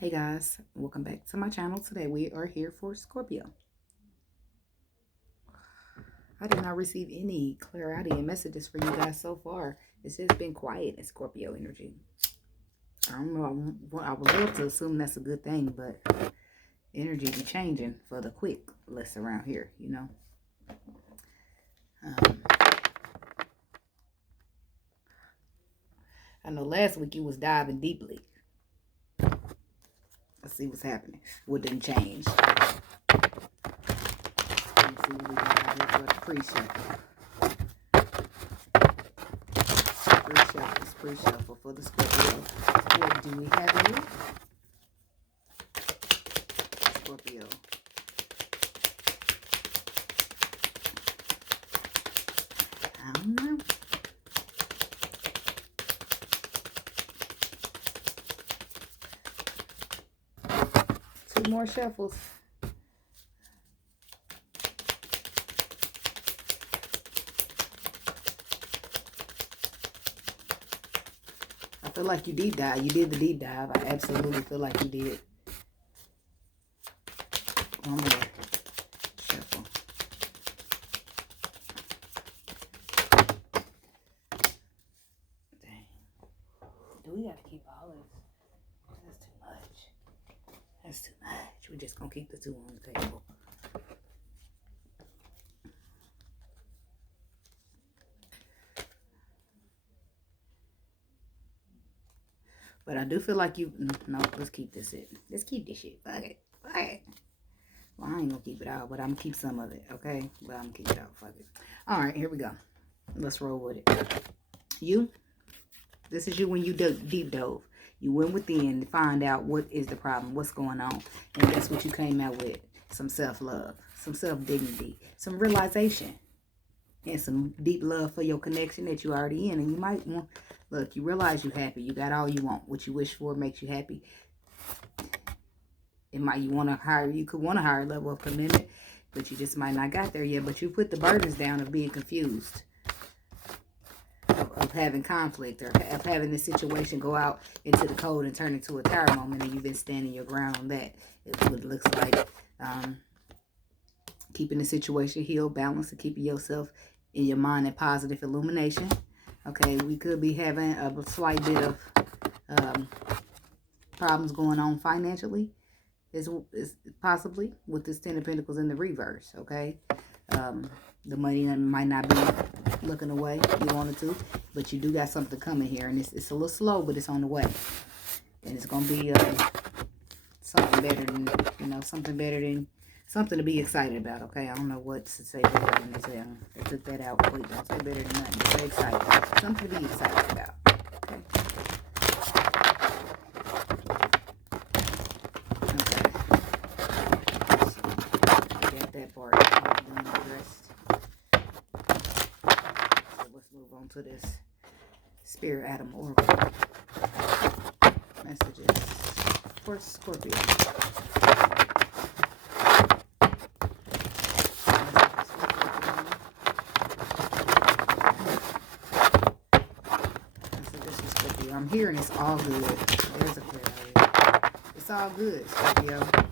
Hey guys, welcome back to my channel. Today we are here for Scorpio. I did not receive any clarity and messages for you guys so far. It's just been quiet in Scorpio energy. I don't know. I would love to assume that's a good thing, but energy be changing for the quick less around here, you know. Um, I know last week you was diving deeply. Let's see what's happening. What didn't change? Let's see what we got here for the pre-shuffle. Pre-shuffle for the Scorpio. What do we have here? Scorpio. I don't know. Two more shuffles. I feel like you deep dive. You did the deep dive. I absolutely feel like you did. One more shuffle. Dang. Do we got to keep all this? That's too much. That's too much. We're just going to keep the two on the table. But I do feel like you... No, let's keep this in. Let's keep this shit. Fuck it. Fuck it. Well, I ain't going to keep it out, but I'm going to keep some of it, okay? But I'm going to keep it out. Fuck it. All right, here we go. Let's roll with it. You... This is you when you deep dove. You went within to find out what is the problem, what's going on. And that's what you came out with. Some self-love, some self-dignity, some realization, and some deep love for your connection that you're already in. And you might want, look, you realize you're happy. You got all you want. What you wish for makes you happy. You could want a higher level of commitment, but you just might not got there yet. But you put the burdens down of being confused. Of having conflict, or of having the situation go out into the cold and turn into a tower moment, and you've been standing your ground on that. It's what it looks like. Keeping the situation healed, balanced, and keeping yourself in your mind in positive illumination. Okay, we could be having a slight bit of problems going on financially, is possibly with this Ten of Pentacles in the reverse. Okay, the money might not be looking the way you wanted to, but you do got something coming here, and it's a little slow, but it's on the way, and it's gonna be something better than, something to be excited about. Okay, I don't know what to say better than this. I took that out. Wait, don't say better than nothing. Say excited. Something to be excited about. Okay. Got that part. Doing the rest. So let's move on to this Spirit Atom Oracle messages for Scorpio. I'm hearing it's all good. There's a clear. It's all good, Scorpio. I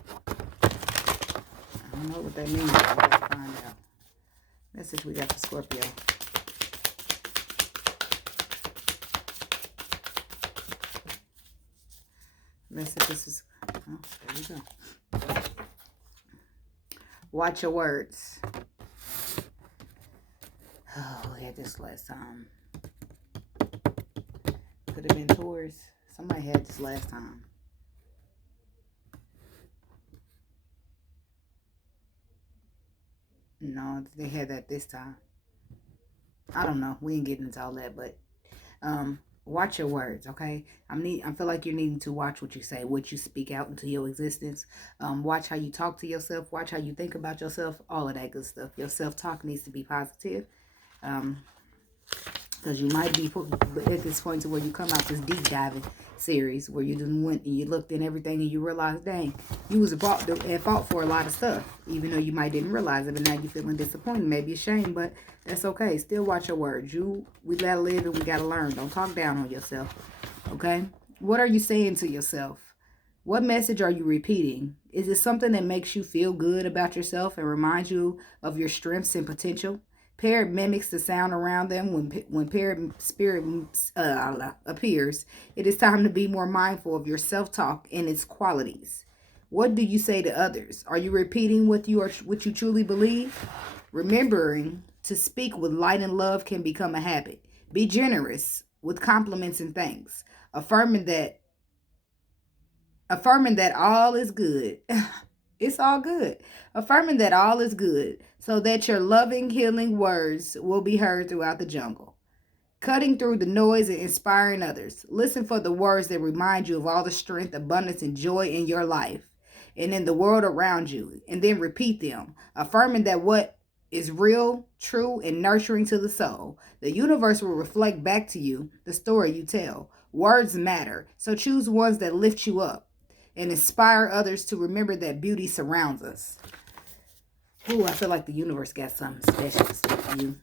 don't know what that means, but we'll have to find out. Message we got for Scorpio. Message, this is... Oh, there you go. Watch your words. Oh, we had this last time. Could have been Taurus. Somebody had this last time. No, they had that this time. I don't know. We ain't getting into all that, but watch your words, okay? I feel like you're needing to watch what you say, what you speak out into your existence. Watch how you talk to yourself. Watch how you think about yourself. All of that good stuff. Your self-talk needs to be positive. Because you might be at this point to where you come out this deep diving series where you just went and you looked in everything and you realized, dang, you was at fault for a lot of stuff, even though you might didn't realize it, but now you're feeling disappointed, maybe ashamed, but that's okay. Still watch your words. We gotta live and we gotta learn. Don't talk down on yourself, okay? What are you saying to yourself What message are you repeating? Is it something that makes you feel good about yourself and reminds you of your strengths and potential? Parrot mimics the sound around them when parrot spirit appears. It is time to be more mindful of your self-talk and its qualities. What do you say to others? Are you repeating what you truly believe? Remembering to speak with light and love can become a habit. Be generous with compliments and thanks, affirming that affirming that all is good. It's all good. Affirming that all is good so that your loving, healing words will be heard throughout the jungle. Cutting through the noise and inspiring others. Listen for the words that remind you of all the strength, abundance, and joy in your life and in the world around you. And then repeat them, affirming that what is real, true, and nurturing to the soul. The universe will reflect back to you the story you tell. Words matter, so choose ones that lift you up and inspire others to remember that beauty surrounds us. Ooh, I feel like the universe got something special for you.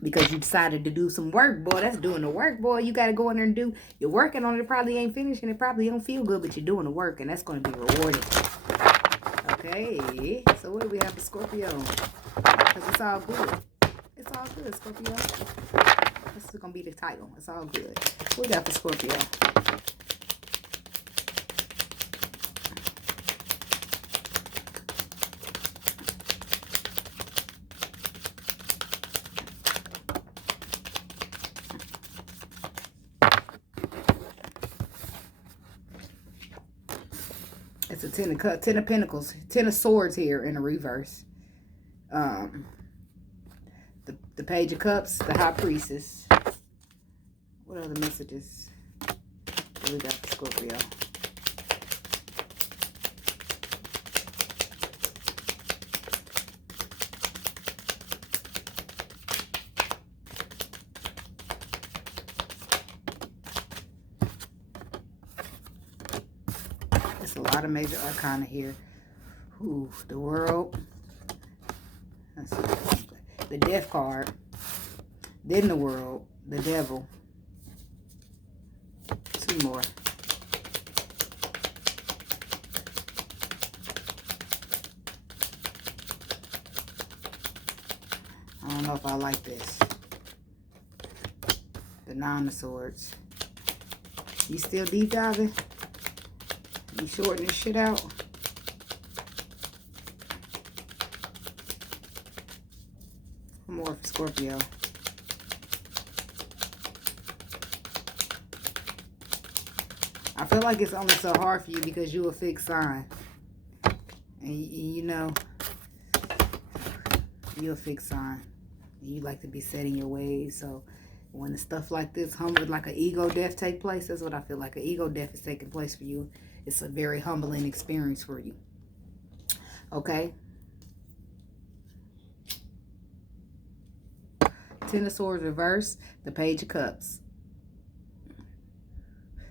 Because you decided to do some work, boy. That's doing the work, boy. You got to go in there and do. You're working on it. It probably ain't finished, and it probably don't feel good, but you're doing the work, and that's going to be rewarded. Okay. So what do we have for Scorpio? Because it's all good. It's all good, Scorpio. This is going to be the title. It's all good. What we got for Scorpio? It's a ten of pentacles, 10 of swords here in the reverse. The page of cups, the high priestess. What other messages do we got for Scorpio? There's a lot of major arcana here. Ooh, the world. Let's see. The death card. Then the world. The devil. Two more. I don't know if I like this. The Nine of Swords. You still deep diving? You sorting this shit out? More for Scorpio. I feel like it's only so hard for you because you're a fixed sign. And you know, you're a fixed sign. You like to be set in your ways. So when stuff like this, humble, like an ego death take place, that's what I feel like. An ego death is taking place for you. It's a very humbling experience for you. Okay? Ten of Swords reverse, the Page of Cups.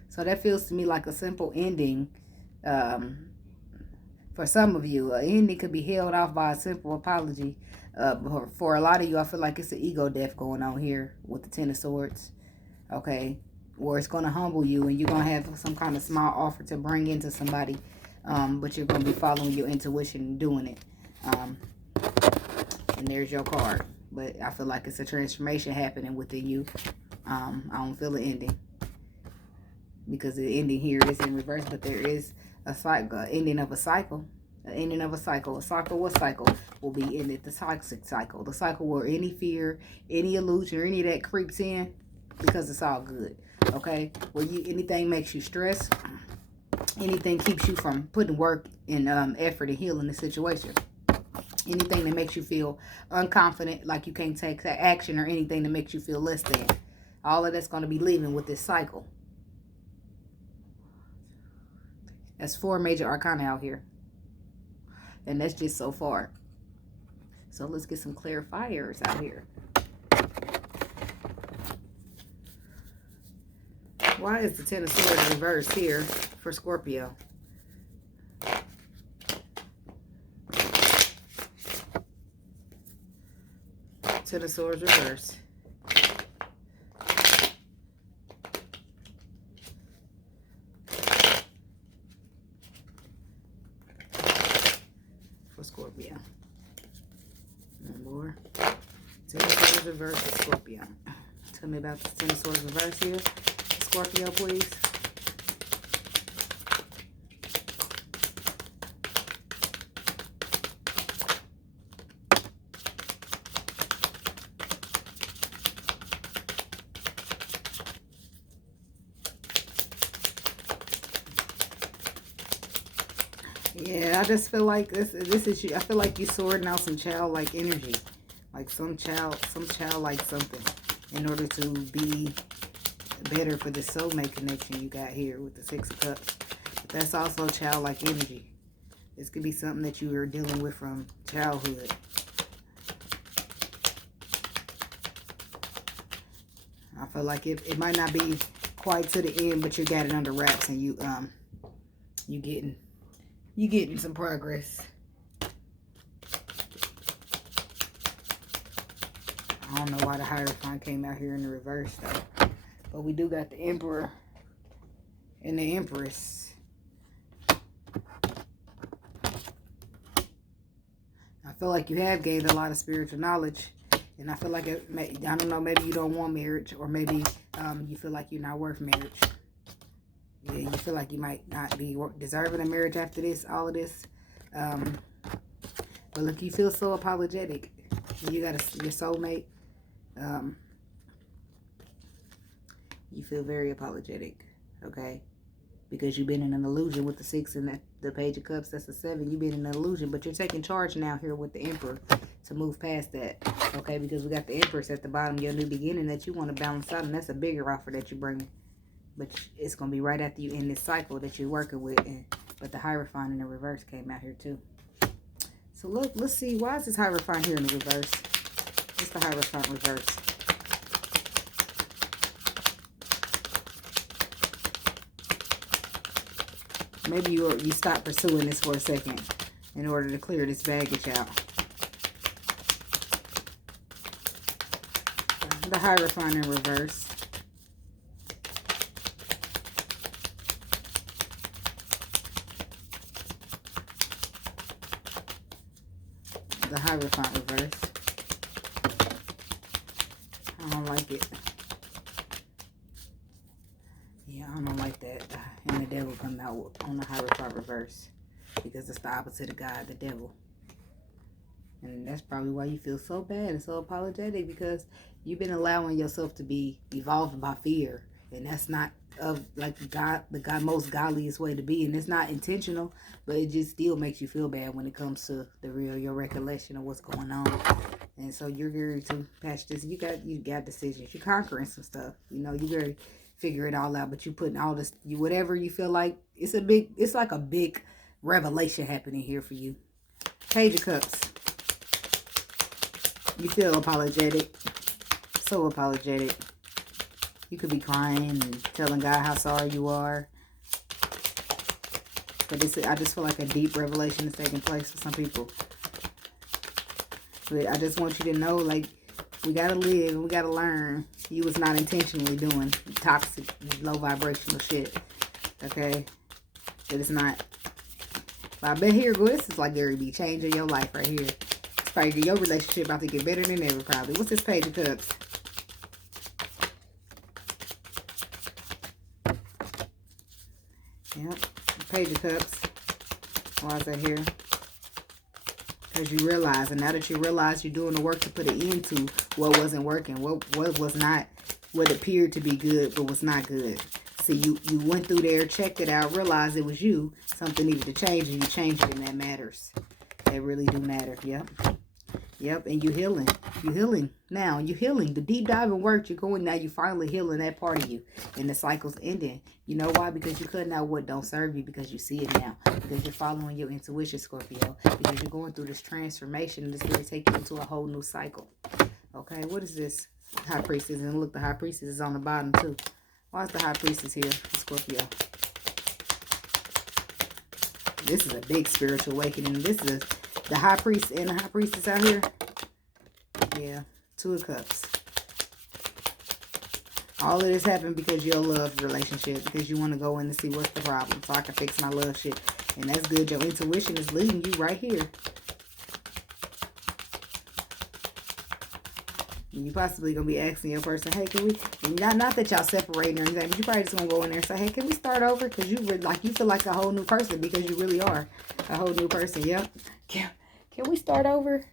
So that feels to me like a simple ending. For some of you, an ending could be held off by a simple apology. For a lot of you, I feel like it's an ego death going on here with the Ten of Swords. Okay? Where it's going to humble you and you're going to have some kind of small offer to bring into somebody. But you're going to be following your intuition and doing it. And there's your card. But I feel like it's a transformation happening within you. I don't feel an ending. Because the ending here is in reverse. But there is a cycle, ending of a cycle. An ending of a cycle. A cycle, what cycle will be ended? The toxic cycle. The cycle where any fear, any illusion, or any of that creeps in. Because it's all good. Okay? Where anything makes you stress. Anything keeps you from putting work and effort and healing the situation. Anything that makes you feel unconfident, like you can't take that action, or anything that makes you feel less than. All of that's going to be leaving with this cycle. That's 4 major arcana out here. And that's just so far. So let's get some clarifiers out here. Why is the Ten of Swords reversed here for Scorpio? Ten of Swords reversed. for Scorpio. One more. Ten of Swords reverse for Scorpio. Tell me about the Ten of Swords reverse here. Scorpio, please. Yeah, I just feel like this is you. I feel like you sorting out some childlike energy. Like some child like something in order to be better for the soulmate connection you got here with the Six of Cups. But that's also childlike energy. This could be something that you are dealing with from childhood. I feel like it might not be quite to the end, but you got it under wraps and you getting some progress. I don't know why the Hierophant came out here in the reverse though. But we do got the Emperor and the Empress. I feel like you have gained a lot of spiritual knowledge. And I feel like, I don't know, maybe you don't want marriage. Or maybe you feel like you're not worth marriage. Yeah, you feel like you might not be deserving of marriage after this, all of this. But look, you feel so apologetic. You got your soulmate. You feel very apologetic, okay? Because you've been in an illusion with the 6 and the Page of Cups. That's a 7. You've been in an illusion, but you're taking charge now here with the Emperor to move past that, okay? Because we got the Empress at the bottom, your new beginning that you want to balance out, and that's a bigger offer that you're bringing. But it's going to be right after you end this cycle that you're working with. But the Hierophant in the reverse came out here too. So look, let's see. Why is this Hierophant here in the reverse? What's the Hierophant reverse? Maybe you stop pursuing this for a second in order to clear this baggage out. The Hierophant in reverse. The Hierophant reverse. I don't like it. Yeah, I don't like that. And the devil come out on the Hierophant reverse. Because it's the opposite of God, the devil. And that's probably why you feel so bad and so apologetic. Because you've been allowing yourself to be evolved by fear. And that's not of like the most godliest way to be. And it's not intentional, but it just still makes you feel bad when it comes to your recollection of what's going on. And so you're going to patch this. You got decisions. You're conquering some stuff. You know, you got to figure it all out. But you putting all this, whatever you feel like, it's like a big revelation happening here for you. Page of Cups. You feel apologetic. So apologetic. You could be crying and telling God how sorry you are. But I just feel like a deep revelation is taking place for some people. But I just want you to know, like, we got to live and we got to learn. You was not intentionally doing toxic, low vibrational shit. Okay? But it's not. But I bet here, this is like Gary B. Changing your life right here. It's probably your relationship about to get better than ever, probably. What's this Page of Cups? Yep. Page of Cups. Why is that here? Because you realize, and now that you realize you're doing the work to put an end to what wasn't working, what was not, what appeared to be good, but was not good. See, you went through there, checked it out, realized it was you. Something needed to change, and you changed it, and that matters. That really do matter. Yep. Yep, and you're healing. You're healing now. You're healing. The deep diving work, you're going now. You're finally healing that part of you. And the cycle's ending. You know why? Because you're cutting out what don't serve you, because you see it now. Because you're following your intuition, Scorpio. Because you're going through this transformation, and it's going to take you into a whole new cycle. Okay, what is this? High Priestess. And look, the High Priestess is on the bottom too. Why is the High Priestess here, Scorpio? This is a big spiritual awakening. This is the High Priest and the High Priestess out here. Yeah, 2 of Cups. All of this happened because your love relationship. Because you want to go in and see what's the problem. So I can fix my love shit. And that's good. Your intuition is leading you right here. You possibly gonna be asking your person, hey, can we, not that y'all separating or anything, but you probably just gonna go in there and say, hey, can we start over? Because you really, like, you feel like a whole new person, because you really are a whole new person. Yep. Can we start over?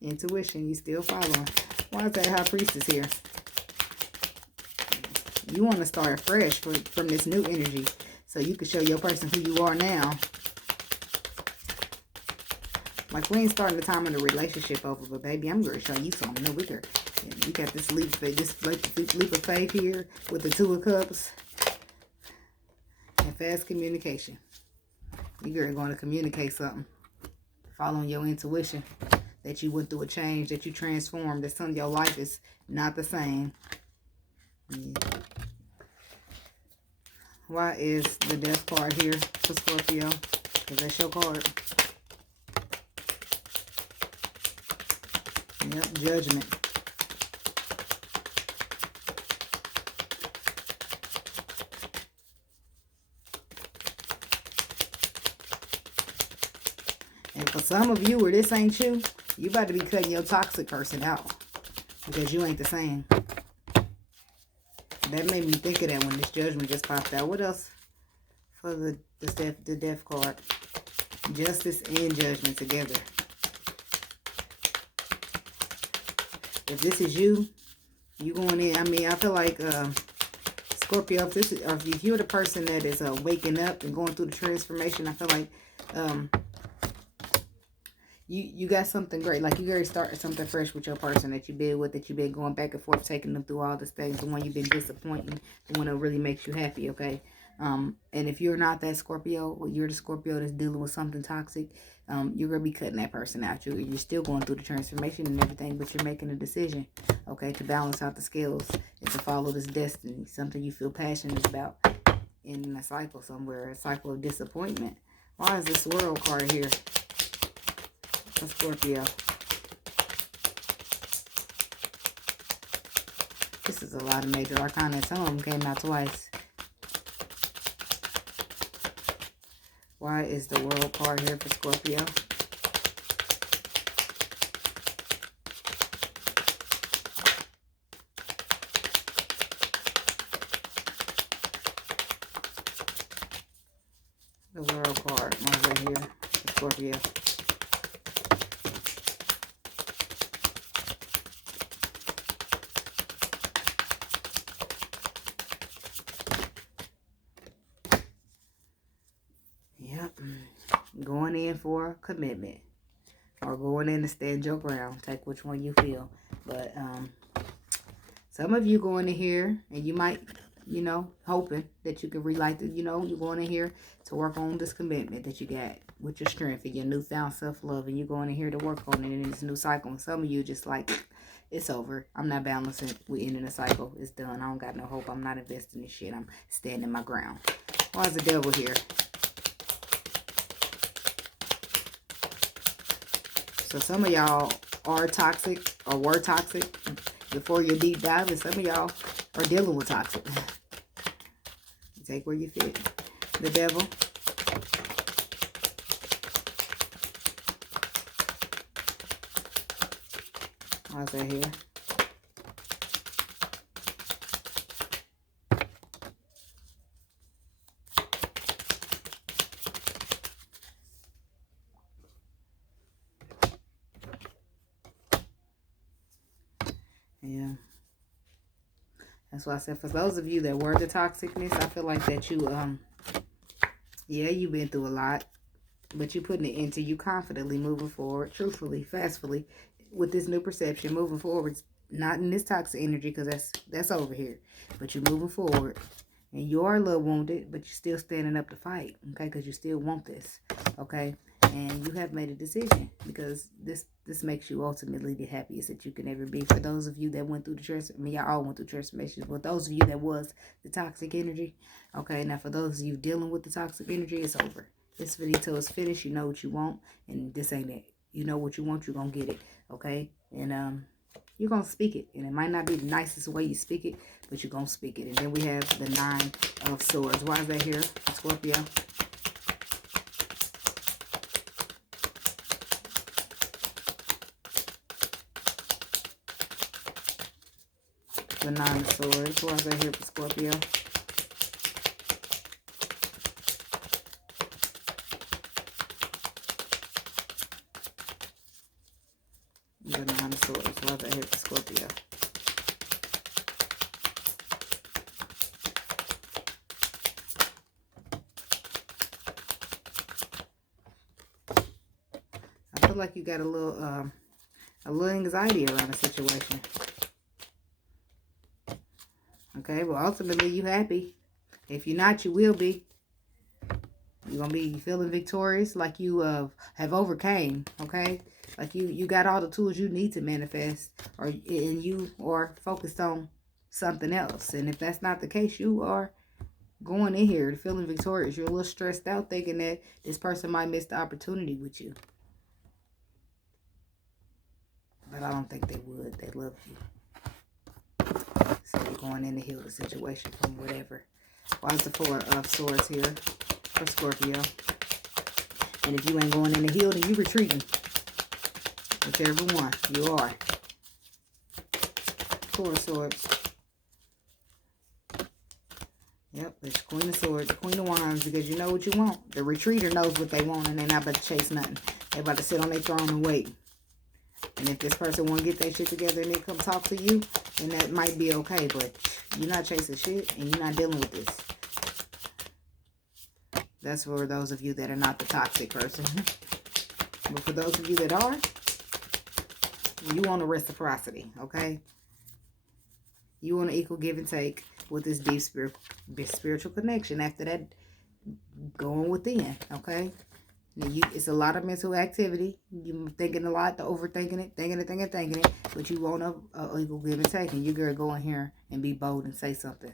Intuition, you still following. Why is that High Priestess here? You want to start fresh from this new energy, so you can show your person who you are now. Like, we ain't starting the time of the relationship over, but baby, I'm going to show you something. No, we got this leap of faith here with the Two of Cups and fast communication. You're going to communicate something, following your intuition, that you went through a change, that you transformed, that some of your life is not the same. Yeah. Why is the Death card here for Scorpio? Because that's your card. Yep, Judgment. And for some of you, where this ain't you, you about to be cutting your toxic person out, because you ain't the same. That made me think of that when this Judgment just popped out. What else for the Death card? Justice and Judgment together. If this is you, you going in. I mean, I feel like Scorpio, if this is, or if you're the person that is waking up and going through the transformation, I feel like you got something great. Like, you gotta start something fresh with your person that you've been with, that you've been going back and forth, taking them through all the things, the one you've been disappointing, the one that really makes you happy, okay? And if you're not that Scorpio, or you're the Scorpio that's dealing with something toxic, you're going to be cutting that person out. You're still going through the transformation and everything, but you're making a decision, okay, to balance out the scales and to follow this destiny, something you feel passionate about, in a cycle somewhere, a cycle of disappointment. Why is this World card here for Scorpio? This is a lot of major arcana. Some of them came out twice. Why is the World card here for Scorpio? The World card. Why is that here for Scorpio? Yep. Going in for commitment, or going in to stand your ground. Take which one you feel. But some of you going in here, and you might, you know, hoping that you can relight the, you know, you're going in here to work on this commitment that you got with your strength and your newfound self-love, and you're going in here to work on it in this new cycle. And some of you just like, it's over. I'm not balancing. We're ending the cycle. It's done. I don't got no hope. I'm not investing in shit. I'm standing my ground. Why is the Devil here? So some of y'all are toxic, or were toxic before your deep dive, and some of y'all are dealing with toxic. You take where you fit. The Devil. How's that here? Yeah. That's why I said, for those of you that were the toxicness, I feel like that you, yeah, you've been through a lot, but you're putting it into you confidently moving forward, truthfully, fastfully, with this new perception, moving forward, not in this toxic energy, because that's over here, but you're moving forward, and you are a little wounded, but you're still standing up to fight, okay, because you still want this, okay, and you have made a decision, because this makes you ultimately the happiest that you can ever be. For those of you that went through the transformation, I mean, y'all all went through transformations, but those of you that was the toxic energy, okay, now for those of you dealing with the toxic energy, it's over. This video is finished. You know what you want, and this ain't it. You know what you want, you're gonna get it, okay, and you're gonna speak it, and it might not be the nicest way you speak it, but you're gonna speak it. And then we have the Nine of Swords. Why is that here, Scorpio? the Nine of Swords. Why is that here for Scorpio? The Nine of Swords. Why is that here for Scorpio? I feel like you got a little anxiety around the situation. Okay, well, ultimately, you happy. If you're not, you will be. You're going to be feeling victorious, like you have overcame, okay? Like you got all the tools you need to manifest, and you are focused on something else. And if that's not the case, you are going in here feeling victorious. You're a little stressed out thinking that this person might miss the opportunity with you. But I don't think they would. They love you. So you're going in to heal the situation from whatever. Why is the Four of Swords here for Scorpio? And if you ain't going in to heal, then you retreating. Whichever one you are. Four of Swords. Yep, it's Queen of Swords, the Queen of Wands, because you know what you want. The retreater knows what they want, and they're not about to chase nothing. They're about to sit on their throne and wait. And if this person want to get that shit together and they come talk to you, then that might be okay. But you're not chasing shit and you're not dealing with this. That's for those of you that are not the toxic person. But for those of you that are, you want a reciprocity, okay? You want an equal give and take with this deep spiritual connection. After that, going within, okay? It's a lot of mental activity. You're thinking a lot, overthinking it, thinking it. But you want a equal give and take. And you're going to go in here and be bold and say something.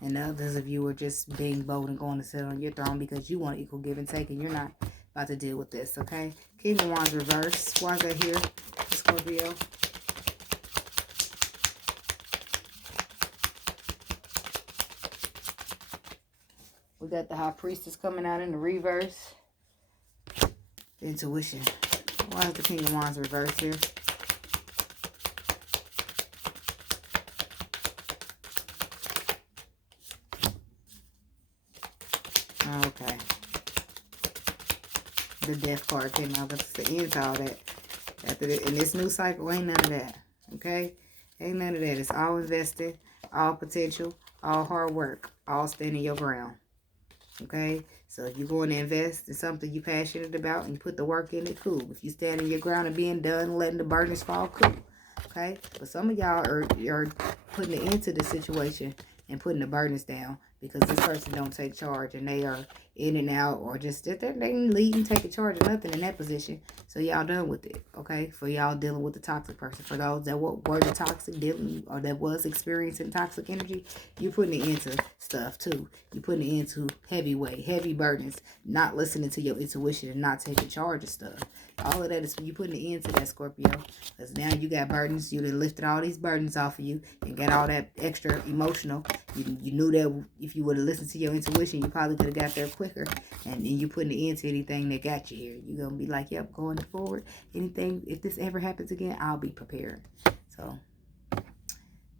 And the others of you are just being bold and going to sit on your throne because you want equal give and take. And you're not about to deal with this, okay? King of Wands reverse. Why is that here, Scorpio? We got the High Priestess coming out in the reverse. Intuition. Why is the King of Wands reversed here? Okay. The Death card came out. That's the end to all that. In this new cycle, ain't none of that. Okay? Ain't none of that. It's all invested, all potential, all hard work, all standing your ground. Okay? So if you're going to invest in something you're passionate about and you put the work in it, cool. If you stand in your ground and being done, letting the burdens fall, cool. Okay? But some of y'all are putting it into the situation and putting the burdens down because this person don't take charge and they are in and out or just they ain't leading, taking charge of nothing in that position. So y'all done with it, okay? For y'all dealing with the toxic person. For those that were the toxic dealing or that was experiencing toxic energy, you're putting it into stuff too. You're putting it into heavy weight, heavy burdens, not listening to your intuition and not taking charge of stuff. All of that is you putting it into that, Scorpio. Because now you got burdens. You done lifted all these burdens off of you and got all that extra emotional. You knew that if you would have listened to your intuition, you probably could have got there quicker. And you putting it into anything that got you here. You're going to be like, yep, going forward. Anything, if this ever happens again, I'll be prepared. So,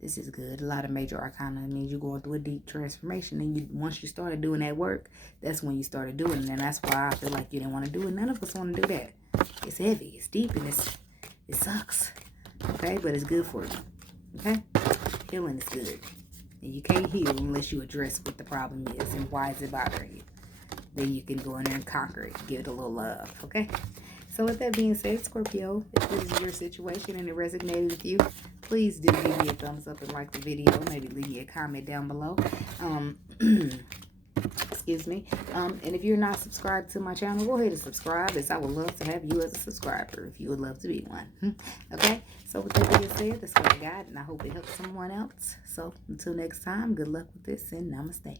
this is good. A lot of major arcana means you're going through a deep transformation. And once you started doing that work, that's when you started doing it. And that's why I feel like you didn't want to do it. None of us want to do that. It's heavy. It's deep. And it sucks. Okay? But it's good for you. Okay? Healing is good. And you can't heal unless you address what the problem is and why is it bothering you. Then you can go in there and conquer it. Give it a little love. Okay? So with that being said, Scorpio, if this is your situation and it resonated with you, please do give me a thumbs up and like the video. Maybe leave me a comment down below. Excuse me. And if you're not subscribed to my channel, go ahead and subscribe, as I would love to have you as a subscriber if you would love to be one. Okay? So with that being said, that's what I got, and I hope it helps someone else. So until next time, good luck with this, and namaste.